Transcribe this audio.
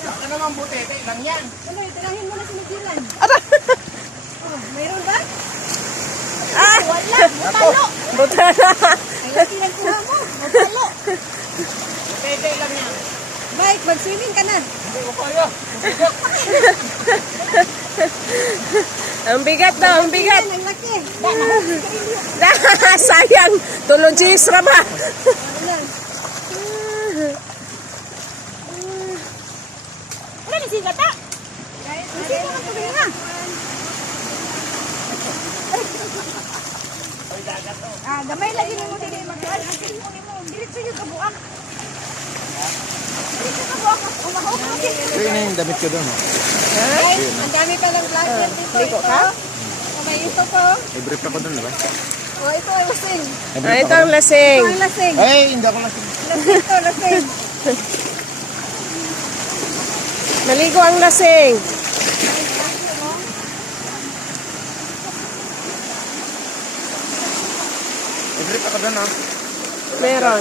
Ano naman butete lang yan. Ano, itirahin mo na sinigilan. Ara! Oh, mayroon ba? Ah! Wala, butalo. Buta na. Ay, laki ng kuha mo. Butalo. Butete lang yan. Mike, mag-swimming ka na. Hindi ko kaya. Ang bigat daw, ang bigat. Ang laki. Sayang. Tulong chisra ba? Ayan. Ano na si Gata? Kasi mo ang tubig na. Ah, gamay lagi mo dili mag-aal. Kasi mo ni mo, diretso yung kabuang. Diretso kabuang. Umahok mo kasi. Ito na yung damit ko doon. Ay, ang dami pa lang vlogger dito. Ligo ka? May ito po. I-brief ako doon, diba? Oh, ito ay lasing. Ah, ito ang lasing. Ito ang lasing. Ay, hindi ako lang. Lasing to, lasing. Maligo ang lasing. I-brief ako doon, ha? Meron.